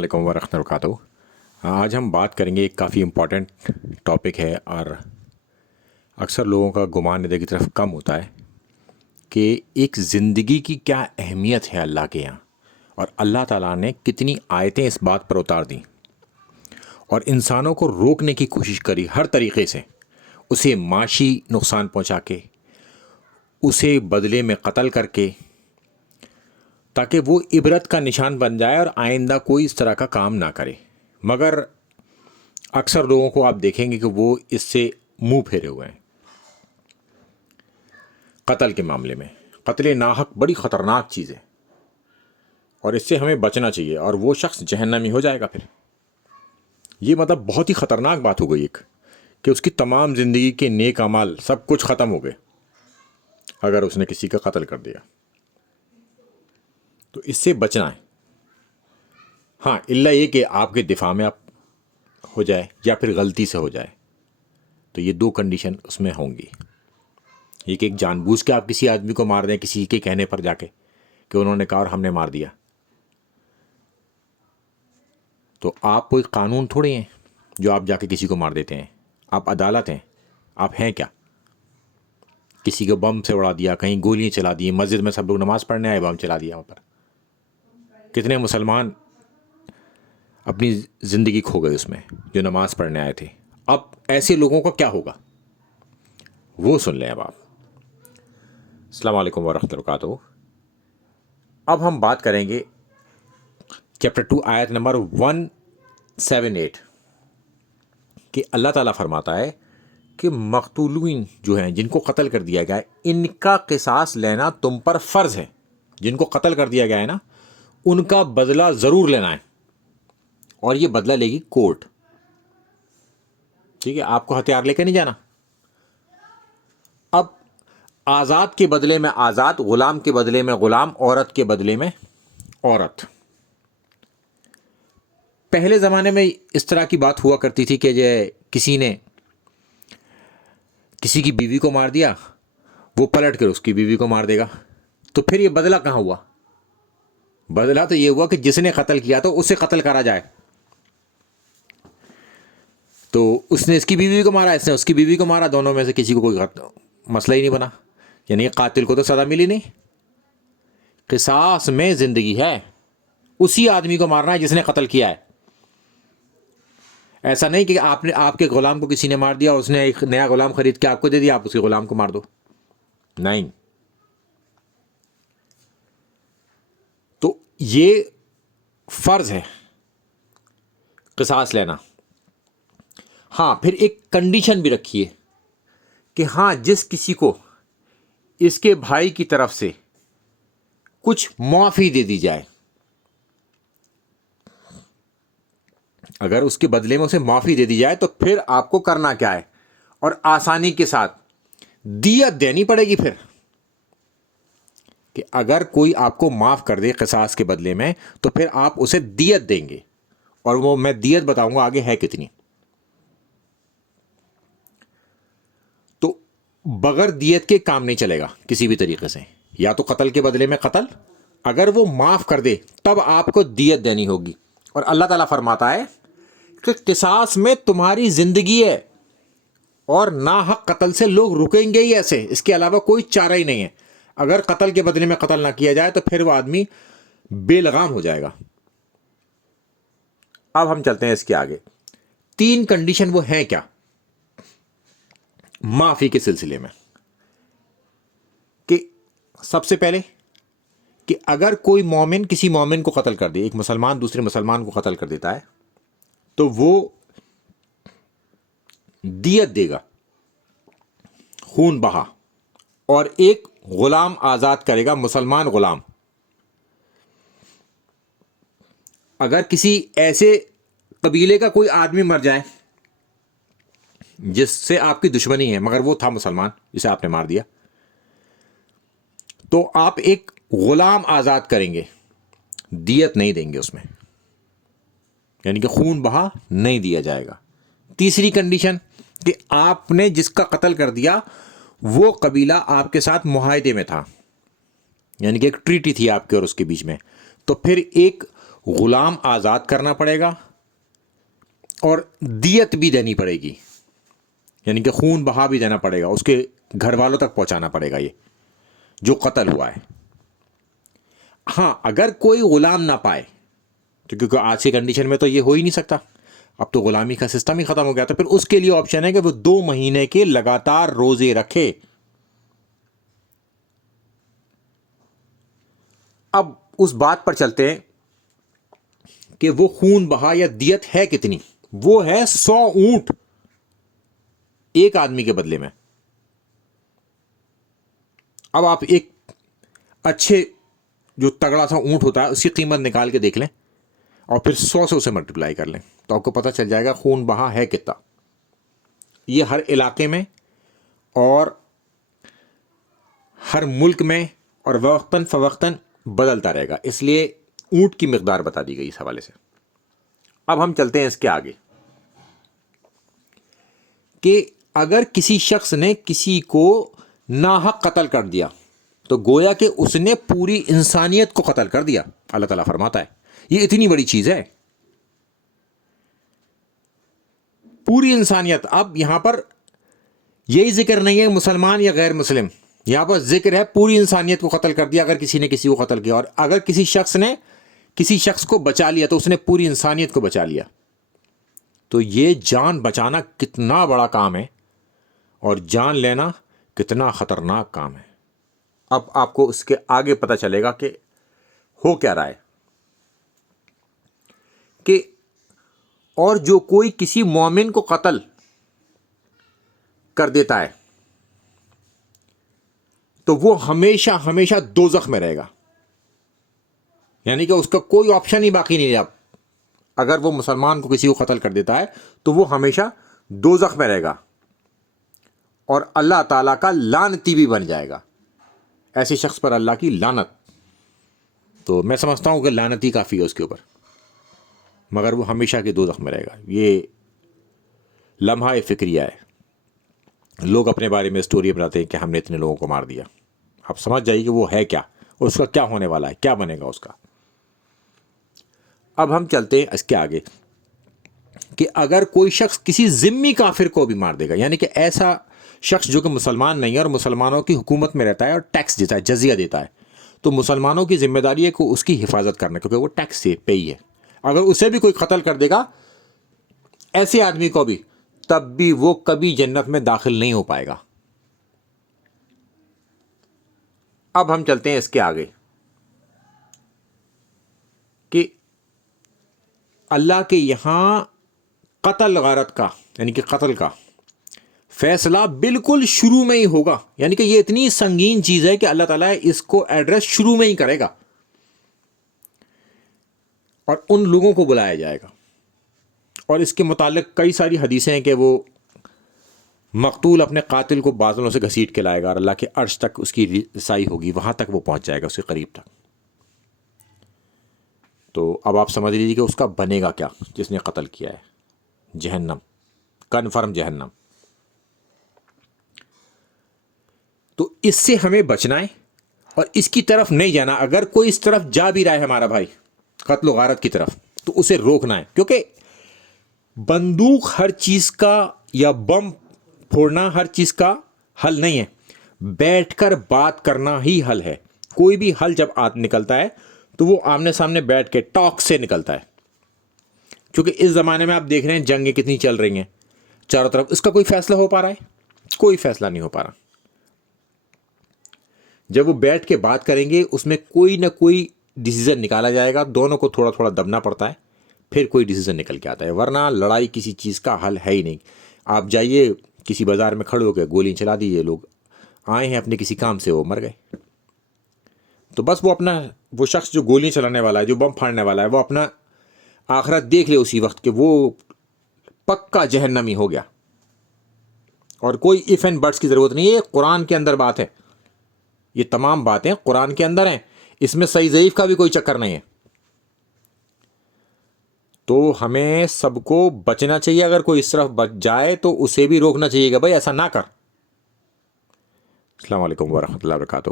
علیکم ورحمۃ اللہ وبرکاتہ۔ آج ہم بات کریں گے، ایک کافی امپورٹنٹ ٹاپک ہے اور اکثر لوگوں کا گمان ادھر کی طرف کم ہوتا ہے کہ ایک زندگی کی کیا اہمیت ہے اللہ کے یہاں، اور اللہ تعالیٰ نے کتنی آیتیں اس بات پر اتار دیں اور انسانوں کو روکنے کی کوشش کری ہر طریقے سے، اسے معاشی نقصان پہنچا کے، اسے بدلے میں قتل کر کے، تاکہ وہ عبرت کا نشان بن جائے اور آئندہ کوئی اس طرح کا کام نہ کرے۔ مگر اکثر لوگوں کو آپ دیکھیں گے کہ وہ اس سے منہ پھیرے ہوئے ہیں۔ قتل کے معاملے میں قتل ناحق بڑی خطرناک چیز ہے اور اس سے ہمیں بچنا چاہیے، اور وہ شخص جہنمی ہو جائے گا پھر۔ یہ مطلب بہت ہی خطرناک بات ہو گئی ایک، کہ اس کی تمام زندگی کے نیک اعمال سب کچھ ختم ہو گئے اگر اس نے کسی کا قتل کر دیا۔ تو اس سے بچنا ہے۔ ہاں، الا یہ کہ آپ کے دفاع میں آپ ہو جائے یا پھر غلطی سے ہو جائے، تو یہ دو کنڈیشن اس میں ہوں گی۔ یہ کہ ایک جان بوجھ کے آپ کسی آدمی کو مار دیں کسی کے کہنے پر جا کے کہ انہوں نے کہا اور ہم نے مار دیا، تو آپ کوئی قانون تھوڑے ہیں جو آپ جا کے کسی کو مار دیتے ہیں۔ آپ عدالت ہیں، آپ ہیں کیا؟ کسی کو بم سے اڑا دیا، کہیں گولیاں چلا دی، مسجد میں سب لوگ نماز پڑھنے آئے، بم چلا دیا وہاں پر۔ کتنے مسلمان اپنی زندگی کھو گئے اس میں جو نماز پڑھنے آئے تھے۔ اب ایسے لوگوں کا کیا ہوگا وہ سن لیں اب آپ۔ السلام علیکم ورحمۃ اللہ وبرکاتہ۔ اب ہم بات کریں گے چیپٹر 2 آیت نمبر 178 کہ اللہ تعالیٰ فرماتا ہے کہ مقتولین جو ہیں، جن کو قتل کر دیا گیا ہے، ان کا قصاص لینا تم پر فرض ہے۔ جن کو قتل کر دیا گیا ہے نا، ان کا بدلہ ضرور لینا ہے، اور یہ بدلہ لے گی کورٹ۔ ٹھیک ہے، آپ کو ہتھیار لے کے نہیں جانا۔ اب آزاد کے بدلے میں آزاد، غلام کے بدلے میں غلام، عورت کے بدلے میں عورت۔ پہلے زمانے میں اس طرح کی بات ہوا کرتی تھی کہ کسی نے کسی کی بیوی کو مار دیا، وہ پلٹ کر اس کی بیوی کو مار دے گا، تو پھر یہ بدلہ کہاں ہوا؟ بدلہ تو یہ ہوا کہ جس نے قتل کیا تو اسے قتل کرا جائے۔ تو اس نے اس کی بیوی کو مارا، اس نے اس کی بیوی کو مارا، دونوں میں سے کسی کو کوئی مسئلہ ہی نہیں بنا، یعنی قاتل کو تو سزا ملی نہیں۔ قصاص میں زندگی ہے، اسی آدمی کو مارنا ہے جس نے قتل کیا ہے۔ ایسا نہیں کہ آپ کے غلام کو کسی نے مار دیا اور اس نے ایک نیا غلام خرید کے آپ کو دے دیا، آپ اسی غلام کو مار دو، نہیں۔ تو یہ فرض ہے قصاص لینا۔ ہاں، پھر ایک کنڈیشن بھی رکھیے کہ ہاں، جس کسی کو اس کے بھائی کی طرف سے کچھ معافی دے دی جائے، اگر اس کے بدلے میں اسے معافی دے دی جائے تو پھر آپ کو کرنا کیا ہے، اور آسانی کے ساتھ دیت دینی پڑے گی پھر، کہ اگر کوئی آپ کو معاف کر دے قصاص کے بدلے میں تو پھر آپ اسے دیت دیں گے، اور وہ میں دیت بتاؤں گا آگے ہے کتنی۔ تو بغیر دیت کے کام نہیں چلے گا کسی بھی طریقے سے، یا تو قتل کے بدلے میں قتل، اگر وہ معاف کر دے تب آپ کو دیت دینی ہوگی۔ اور اللہ تعالیٰ فرماتا ہے کہ قصاص میں تمہاری زندگی ہے، اور ناحق قتل سے لوگ رکیں گے ہی ایسے، اس کے علاوہ کوئی چارہ ہی نہیں ہے۔ اگر قتل کے بدلے میں قتل نہ کیا جائے تو پھر وہ آدمی بے لگام ہو جائے گا۔ اب ہم چلتے ہیں اس کے آگے۔ 3 کنڈیشن وہ ہیں کیا معافی کے سلسلے میں؟ کہ سب سے پہلے کہ اگر کوئی مومن کسی مومن کو قتل کر دے، ایک مسلمان دوسرے مسلمان کو قتل کر دیتا ہے، تو وہ دیت دے گا، خون بہا، اور ایک غلام آزاد کرے گا، مسلمان غلام۔ اگر کسی ایسے قبیلے کا کوئی آدمی مر جائے جس سے آپ کی دشمنی ہے مگر وہ تھا مسلمان جسے آپ نے مار دیا، تو آپ ایک غلام آزاد کریں گے، دیت نہیں دیں گے اس میں، یعنی کہ خون بہا نہیں دیا جائے گا۔ تیسری کنڈیشن کہ آپ نے جس کا قتل کر دیا وہ قبیلہ آپ کے ساتھ معاہدے میں تھا، یعنی کہ ایک ٹریٹی تھی آپ کے اور اس کے بیچ میں، تو پھر ایک غلام آزاد کرنا پڑے گا اور دیت بھی دینی پڑے گی، یعنی کہ خون بہا بھی دینا پڑے گا، اس کے گھر والوں تک پہنچانا پڑے گا یہ جو قتل ہوا ہے۔ ہاں اگر کوئی غلام نہ پائے تو، کیونکہ آج کی کنڈیشن میں تو یہ ہو ہی نہیں سکتا، اب تو غلامی کا سسٹم ہی ختم ہو گیا، تو پھر اس کے لیے آپشن ہے کہ وہ 2 مہینے کے لگاتار روزے رکھے۔ اب اس بات پر چلتے ہیں کہ وہ خون بہا یا دیت ہے کتنی؟ وہ ہے 100 اونٹ ایک آدمی کے بدلے میں۔ اب آپ ایک اچھے جو تگڑا سا اونٹ ہوتا ہے اس کی قیمت نکال کے دیکھ لیں اور پھر 100 سے اسے ملٹیپلائی کر لیں تو آپ کو پتہ چل جائے گا خون بہا ہے کتنا۔ یہ ہر علاقے میں اور ہر ملک میں اور وقتاً فوقتاً بدلتا رہے گا، اس لیے اونٹ کی مقدار بتا دی گئی اس حوالے سے۔ اب ہم چلتے ہیں اس کے آگے کہ اگر کسی شخص نے کسی کو ناحق قتل کر دیا تو گویا کہ اس نے پوری انسانیت کو قتل کر دیا۔ اللہ تعالیٰ فرماتا ہے یہ اتنی بڑی چیز ہے، پوری انسانیت۔ اب یہاں پر یہی ذکر نہیں ہے مسلمان یا غیر مسلم، یہاں پر ذکر ہے پوری انسانیت کو قتل کر دیا۔ اگر کسی نے کسی کو قتل کیا اور اگر کسی شخص نے کسی شخص کو بچا لیا تو اس نے پوری انسانیت کو بچا لیا۔ تو یہ جان بچانا کتنا بڑا کام ہے اور جان لینا کتنا خطرناک کام ہے۔ اب آپ کو اس کے آگے پتہ چلے گا کہ ہو کیا رہا ہے کہ اور جو کوئی کسی مومن کو قتل کر دیتا ہے تو وہ ہمیشہ ہمیشہ دوزخ میں رہے گا، یعنی کہ اس کا کوئی آپشن ہی باقی نہیں ہے۔ اب اگر وہ مسلمان کو کسی کو قتل کر دیتا ہے تو وہ ہمیشہ دوزخ میں رہے گا اور اللہ تعالیٰ کا لعنتی بھی بن جائے گا، ایسے شخص پر اللہ کی لعنت۔ تو میں سمجھتا ہوں کہ لعنتی کافی ہے اس کے اوپر، مگر وہ ہمیشہ کے دوزخ میں رہے گا۔ یہ لمحہ فکریہ ہے، لوگ اپنے بارے میں اسٹوری بناتے ہیں کہ ہم نے اتنے لوگوں کو مار دیا۔ آپ سمجھ جائیے کہ وہ ہے کیا، اس کا کیا ہونے والا ہے، کیا بنے گا اس کا۔ اب ہم چلتے ہیں اس کے آگے کہ اگر کوئی شخص کسی ذمی کافر کو بھی مار دے گا، یعنی کہ ایسا شخص جو کہ مسلمان نہیں ہے اور مسلمانوں کی حکومت میں رہتا ہے اور ٹیکس دیتا ہے، جزیہ دیتا ہے، تو مسلمانوں کی ذمہ داری ہے کہ اس کی حفاظت کرنا، کیونکہ وہ ٹیکس سے پے ہی ہے۔ اگر اسے بھی کوئی قتل کر دے گا ایسے آدمی کو بھی، تب بھی وہ کبھی جنت میں داخل نہیں ہو پائے گا۔ اب ہم چلتے ہیں اس کے آگے کہ اللہ کے یہاں قتل غارت کا، یعنی کہ قتل کا فیصلہ بالکل شروع میں ہی ہوگا، یعنی کہ یہ اتنی سنگین چیز ہے کہ اللہ تعالیٰ اس کو ایڈریس شروع میں ہی کرے گا اور ان لوگوں کو بلایا جائے گا۔ اور اس کے متعلق کئی ساری حدیثیں ہیں کہ وہ مقتول اپنے قاتل کو بازلوں سے گھسیٹ کے لائے گا اور اللہ کے عرش تک اس کی رسائی ہوگی، وہاں تک وہ پہنچ جائے گا، اس کے قریب تک۔ تو اب آپ سمجھ لیجیے کہ اس کا بنے گا کیا جس نے قتل کیا ہے، جہنم، کنفرم جہنم۔ تو اس سے ہمیں بچنا ہے اور اس کی طرف نہیں جانا۔ اگر کوئی اس طرف جا بھی رہا ہے ہمارا بھائی قتل و غارت کی طرف، تو اسے روکنا ہے، کیونکہ بندوق ہر چیز کا یا بم پھوڑنا ہر چیز کا حل نہیں ہے، بیٹھ کر بات کرنا ہی حل ہے۔ کوئی بھی حل جب نکلتا ہے تو وہ آمنے سامنے بیٹھ کے ٹاک سے نکلتا ہے، کیونکہ اس زمانے میں آپ دیکھ رہے ہیں جنگیں کتنی چل رہی ہیں چاروں طرف، اس کا کوئی فیصلہ ہو پا رہا ہے؟ کوئی فیصلہ نہیں ہو پا رہا۔ جب وہ بیٹھ کے بات کریں گے اس میں کوئی نہ کوئی ڈیسیزن نکالا جائے گا، دونوں کو تھوڑا تھوڑا دبنا پڑتا ہے، پھر کوئی ڈیسیزن نکل کے آتا ہے، ورنہ لڑائی کسی چیز کا حل ہے ہی نہیں۔ آپ جائیے کسی بازار میں کھڑے ہو کے گولی چلا دیجیے، لوگ آئے ہیں اپنے کسی کام سے، وہ مر گئے، تو بس وہ اپنا، وہ شخص جو گولی چلانے والا ہے، جو بم پھاڑنے والا ہے، وہ اپنا آخرت دیکھ لے اسی وقت کہ وہ پکا جہنمی ہو گیا، اور کوئی ایف اینڈ بٹس کی ضرورت نہیں ہے۔ یہ قرآن کے اندر بات ہے، یہ تمام باتیں قرآن کے اندر ہیں، اس میں صحیح ضعیف کا بھی کوئی چکر نہیں ہے۔ تو ہمیں سب کو بچنا چاہیے، اگر کوئی اس طرف بچ جائے تو اسے بھی روکنا چاہیے کہ بھائی ایسا نہ کر۔ السلام علیکم ورحمۃ اللہ وبرکاتہ۔